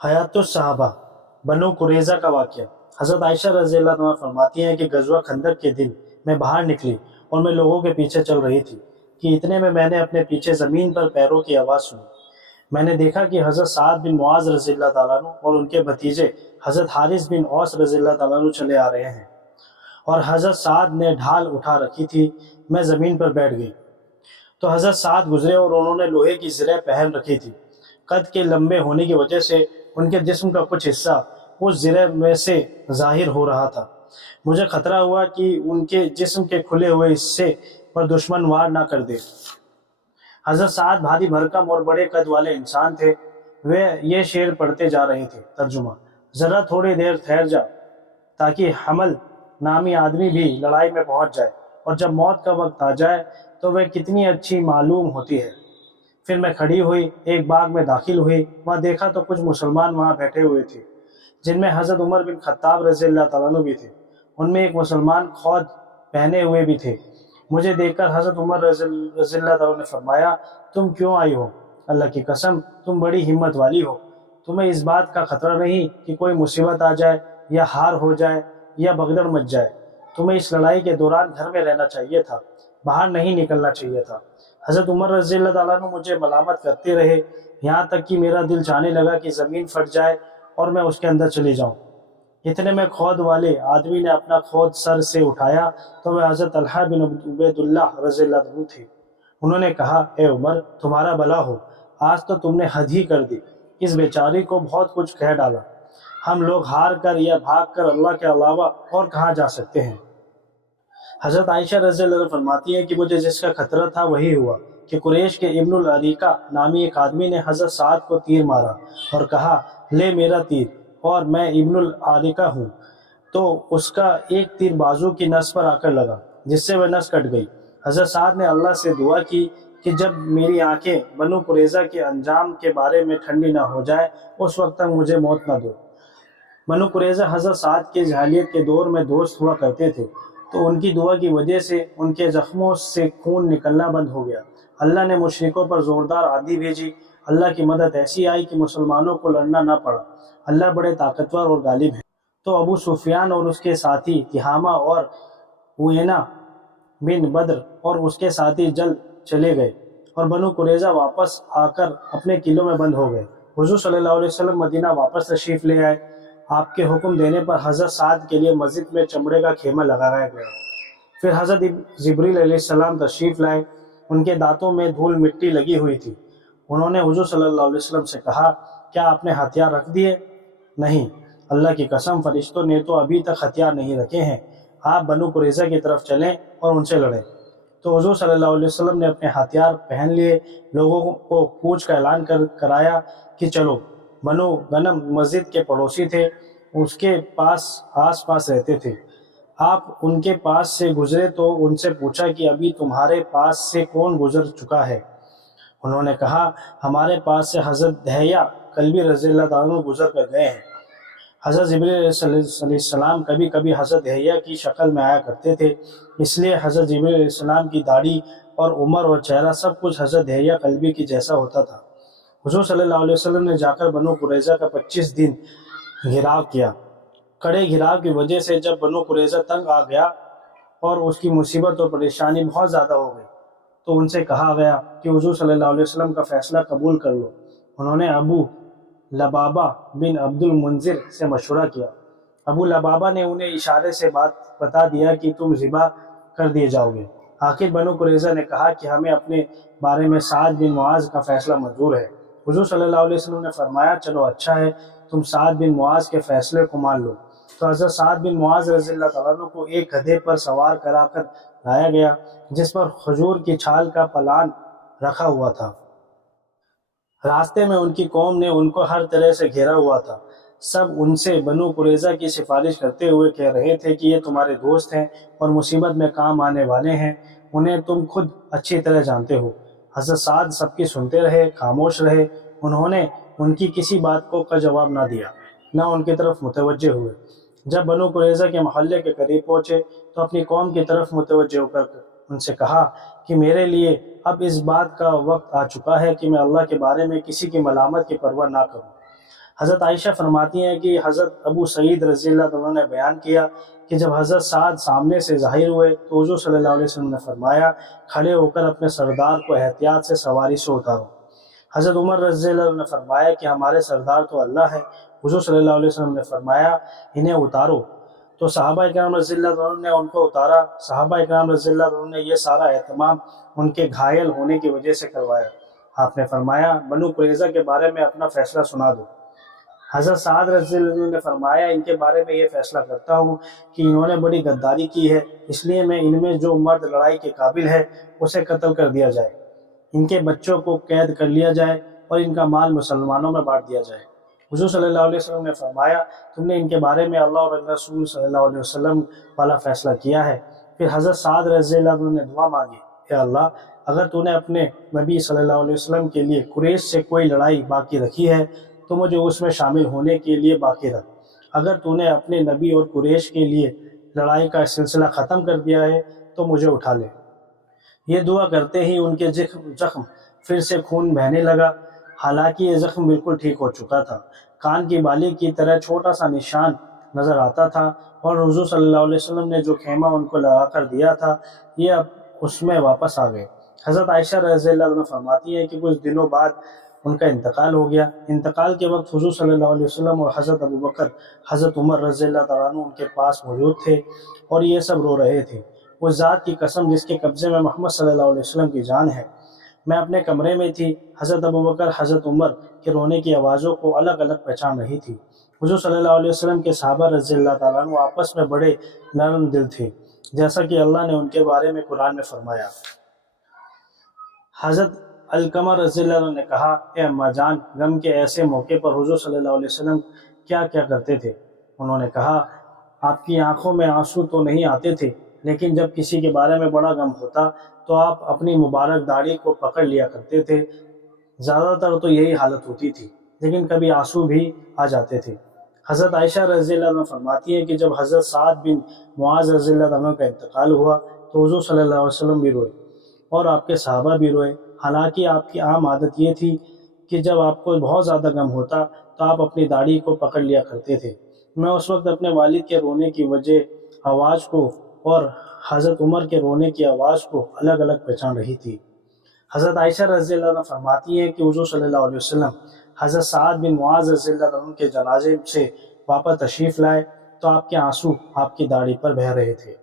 हयात सहाबा बनो कुरैज़ा का वाक़या। हज़रत आयशा रज़ी अल्लाह अन्हा फरमाती हैं कि गज़वा खंदक के दिन मैं बाहर निकली और मैं लोगों के पीछे चल रही थी कि इतने में मैंने अपने पीछे ज़मीन पर पैरों की आवाज़ सुनी। मैंने देखा कि हज़रत साद बिन मुआज़ रज़ी अल्लाह तआला अन्हु और उनके भतीजे हज़रत हारिस बिन औस रज़ी अल्लाह तआला अन्हु चले आ रहे हैं और हज़रत साद ने ढाल उठा रखी थी। मैं ज़मीन पर बैठ गई तो हज़रत साद गुजरे और उन्होंने लोहे की ज़िरे पहन रखी थी। कद के लंबे होने की वजह से उनके जिस्म का कुछ हिस्सा उस ज़िरे में से ज़ाहिर हो रहा था। मुझे खतरा हुआ कि उनके जिस्म के खुले हुए हिस्से पर दुश्मन वार ना कर दे। हज़रत साद भारी भरकम और बड़े कद वाले इंसान थे। वे ये शेर पढ़ते जा रहे थे। तर्जुमा: ज़रा थोड़ी देर ठहर जा ताकि हमल नामी आदमी भी लड़ाई में पहुंच जाए, और जब मौत का वक्त आ जाए तो वह कितनी अच्छी मालूम होती है। फिर मैं खड़ी हुई, एक बाग में दाखिल हुई। वहाँ देखा तो कुछ मुसलमान वहाँ बैठे हुए थे, जिनमें हज़रत उमर बिन खत्ताब रज़ी अल्लाह तआला अन्हु भी थे। उनमें एक मुसलमान खौद पहने हुए भी थे। मुझे देखकर हज़रत उमर रज़ी अल्लाह तआला ने फरमाया, तुम क्यों आई हो? अल्लाह की कसम, तुम बड़ी हिम्मत वाली हो। तुम्हें इस बात का खतरा नहीं कि कोई मुसीबत आ जाए या हार हो जाए या भगदड़ मच जाए। तुम्हें इस लड़ाई के दौरान घर में रहना चाहिए था, बाहर नहीं निकलना चाहिए था। हज़रत उमर रज़ी अल्लाह तआला अन्हु मुझे मलामत करते रहे, यहाँ तक कि मेरा दिल चाहने लगा कि ज़मीन फट जाए और मैं उसके अंदर चली जाऊँ। इतने में खौद वाले आदमी ने अपना खौद सर से उठाया तो वह हज़रत तलहा बिन उबैदुल्लाह रज़ी अल्लाह अन्हु थे। उन्होंने कहा, ए उमर, तुम्हारा भला हो, आज तो तुमने हद ही कर दी। इस बेचारी को बहुत कुछ कह डाला। हम लोग हार कर या भाग कर अल्लाह के अलावा और कहाँ जा सकते हैं। हज़रत आयशा रज़ी अल्लाह अन्हा फरमाती है कि मुझे जिसका खतरा था वही हुआ कि कुरैश के इब्नुल अरीका नामी एक आदमी ने हज़रत साद को तीर मारा और कहा, ले मेरा तीर, और मैं इब्नुल अरीका हूँ। तो उसका एक तीर बाजू की नस पर आकर लगा, जिससे वह नस कट गई। हज़रत साद ने अल्लाह से दुआ की कि जब मेरी आंखें बनु कुरैज़ा के अंजाम के बारे में ठंडी ना हो जाए, उस वक्त तक मुझे मौत ना दो। बनु कुरैज़ा हज़रत साद के जहालियत के दौर में दोस्त हुआ करते थे, तो उनकी दुआ की वजह से उनके जख्मों से खून निकलना बंद हो गया। अल्लाह ने मुशरिकों पर ज़ोरदार आंधी भेजी। अल्लाह की मदद ऐसी आई कि मुसलमानों को लड़ना ना पड़ा। अल्लाह बड़े ताकतवर और गालिब है। तो अबू सुफियान और उसके साथी तिहामा और उयैना बिन बद्र और उसके साथी जल्द चले गए और बनु कुरैज़ा वापस आकर अपने किलों में बंद हो गए। हुज़ूर सल्लल्लाहु अलैहि वसल्लम मदीना वापस तशरीफ़ ले आए। आपके हुक्म देने पर हज़रत साद के लिए मस्जिद में चमड़े का खेमा लगाया गया। फिर हज़रत जिब्रील अलैहिस्सलाम तशरीफ़ लाए। उनके दांतों में धूल मिट्टी लगी हुई थी। उन्होंने हुज़ूर सल्लल्लाहु अलैहि वसल्लम से कहा, क्या आपने हथियार रख दिए? नहीं, अल्लाह की कसम, फरिश्तों ने तो अभी तक हथियार नहीं रखे हैं। आप बनु कुरैज़ा की तरफ चलें और उनसे लड़ें। तो हुज़ूर सल्लल्लाहु अलैहि वसल्लम ने अपने हथियार पहन लिए, लोगों को कूच का ऐलान कराया कि चलो। बनु गनम मस्जिद के पड़ोसी थे, उसके पास आस पास रहते थे। आप उनके पास से गुजरे तो उनसे पूछा कि अभी तुम्हारे पास से कौन गुजर चुका है? उन्होंने कहा, हमारे पास से हज़रत दहया कल्बी रज़ी अल्लाह तआला अन्हु गुजर कर गए हैं। हज़रत जिब्रील अलैहिस्सलाम कभी कभी हज़रत दहया की शक्ल में आया करते थे, इसलिए हज़रत जिब्रील अलैहिस्सलाम की दाढ़ी और उम्र और चेहरा सब कुछ हज़रत दहया कल्बी की जैसा होता था। हुज़ूर सल्लल्लाहु अलैहि वसल्लम ने जाकर बनु कुरैज़ा का 25 दिन घिराव किया। कड़े घिराव की वजह से जब बनु कुरैज़ा तंग आ गया और उसकी मुसीबत और परेशानी बहुत ज़्यादा हो गई, तो उनसे कहा गया कि हुज़ूर सल्लल्लाहु अलैहि वसल्लम का फ़ैसला कबूल कर लो। उन्होंने अबू लबाबा बिन अब्दुल मुंज़िर से मशवरा किया। अबू लबाबा ने उन्हें इशारे से बात बता दिया कि तुम ज़िबा कर दिए जाओगे। आखिर बनु कुरैज़ा ने कहा कि हमें अपने बारे में साद बिन मुआज़ का फ़ैसला मंजूर है। हुज़ूर सल्लल्लाहु अलैहि वसल्लम ने फरमाया, चलो अच्छा है, तुम साद बिन मुआज़ के फ़ैसले को मान लो। तो हज़रत साद बिन मुआज़ रज़ी अल्लाह तआला अन्हु को एक गधे पर सवार कराकर लाया गया, जिस पर खजूर की छाल का पलान रखा हुआ था। रास्ते में उनकी कौम ने उनको हर तरह से घेरा हुआ था। सब उनसे बनु कुरैज़ा की सिफारिश करते हुए कह रहे थे कि ये तुम्हारे दोस्त हैं और मुसीबत में काम आने वाले हैं, उन्हें तुम खुद अच्छी तरह जानते हो। हज़रत साद सबकी सुनते रहे, खामोश रहे। उन्होंने उनकी किसी बात को का जवाब ना दिया, न उनकी तरफ मुतवज्जे हुए। जब बनु कुरैज़ा के मोहल्ले के करीब पहुँचे तो अपनी कौम की तरफ मुतवज्जे होकर उनसे कहा कि मेरे लिए अब इस बात का वक्त आ चुका है कि मैं अल्लाह के बारे में किसी की मलामत की परवाह ना करूं। حضرت عائشہ فرماتی ہیں کہ حضرت ابو سعید رضی اللہ عنہ نے بیان کیا کہ جب حضرت سعد سامنے سے ظاہر ہوئے تو حضور صلی اللہ علیہ وسلم نے فرمایا کھڑے ہو کر اپنے سردار کو احتیاط سے سواری سے اتارو۔ حضرت عمر رضی اللہ عنہ نے فرمایا کہ ہمارے سردار تو اللہ ہے۔ حضور صلی اللہ علیہ وسلم نے فرمایا انہیں اتارو، تو صحابہ اکرام رضی اللہ عنہ نے ان کو اتارا۔ صحابہ اکرام رضی اللہ عنہ نے یہ سارا اہتمام ان کے گھائل ہونے کی وجہ سے کروایا۔ آپ نے فرمایا بنو قریظہ کے بارے میں اپنا فیصلہ سنا دو۔ حضرت سعد رضی اللہ عنہ نے فرمایا ان کے بارے میں یہ فیصلہ کرتا ہوں کہ انہوں نے بڑی غداری کی ہے، اس لیے میں ان میں جو مرد لڑائی کے قابل ہے اسے قتل کر دیا جائے، ان کے بچوں کو قید کر لیا جائے اور ان کا مال مسلمانوں میں بانٹ دیا جائے۔ حضور صلی اللہ علیہ وسلم نے فرمایا تم نے ان کے بارے میں اللہ اور اللہ رسول صلی اللہ علیہ وسلم والا فیصلہ کیا ہے۔ پھر حضرت سعد رضی اللہ عنہ نے دعا مانگی، اے اللہ اگر تو نے اپنے نبی صلی اللہ علیہ وسلم کے لیے قریش سے کوئی لڑائی باقی رکھی ہے تو مجھے اس میں شامل ہونے کے لیے باقی رکھ، اگر تو نے اپنے نبی اور قریش کے لیے لڑائی کا سلسلہ ختم کر دیا ہے تو مجھے اٹھا لے۔ یہ دعا کرتے ہی ان کے زخم پھر سے خون بہنے لگا، حالانکہ یہ زخم بالکل ٹھیک ہو چکا تھا۔ کان کی بالی کی طرح چھوٹا سا نشان نظر آتا تھا، اور حضور صلی اللہ علیہ وسلم نے جو خیمہ ان کو لگا کر دیا تھا یہ اب اس میں واپس آ گئے۔ حضرت عائشہ رضی اللہ عنہ فرماتی ہیں کہ کچھ دنوں بعد ان کا انتقال ہو گیا۔ انتقال کے وقت حضور صلی اللہ علیہ وسلم اور حضرت ابو بکر، حضرت عمر رضی اللہ تعالیٰ عنہ ان کے پاس موجود تھے اور یہ سب رو رہے تھے۔ اس ذات کی قسم جس کے قبضے میں محمد صلی اللہ علیہ وسلم کی جان ہے، میں اپنے کمرے میں تھی۔ حضرت ابو بکر حضرت عمر کے رونے کی آوازوں کو الگ الگ پہچان رہی تھی۔ حضور صلی اللہ علیہ وسلم کے صحابہ رضی اللہ تعالیٰ عنہ آپس میں بڑے نرم دل تھے، جیسا کہ اللہ نے ان کے بارے میں قرآن میں فرمایا۔ حضرت علقمہ رضی اللہ عنہ نے کہا، اے اماں جان، غم کے ایسے موقع پر حضور صلی اللہ علیہ وسلم کیا کیا کرتے تھے؟ انہوں نے کہا، آپ کی آنکھوں میں آنسو تو نہیں آتے تھے، لیکن جب کسی کے بارے میں بڑا غم ہوتا تو آپ اپنی مبارک داڑھی کو پکڑ لیا کرتے تھے۔ زیادہ تر تو یہی حالت ہوتی تھی، لیکن کبھی آنسو بھی آ جاتے تھے۔ حضرت عائشہ رضی اللہ عنہ فرماتی ہیں کہ جب حضرت سعد بن معاذ رضی اللہ عنہ کا انتقال ہوا تو حضور صلی اللہ علیہ وسلم بھی روئے اور آپ کے صحابہ بھی روئے۔ حالانکہ آپ کی عام عادت یہ تھی کہ جب آپ کو بہت زیادہ غم ہوتا تو آپ اپنی داڑھی کو پکڑ لیا کرتے تھے۔ میں اس وقت اپنے والد کے رونے کی وجہ آواز کو اور حضرت عمر کے رونے کی آواز کو الگ الگ پہچان رہی تھی۔ حضرت عائشہ رضی اللہ عنہ فرماتی ہیں کہ حضور صلی اللہ علیہ وسلم حضرت سعد بن معاذ رضی اللہ عنہ کے جنازے سے واپس تشریف لائے تو آپ کے آنسو آپ کی داڑھی پر بہہ رہے تھے۔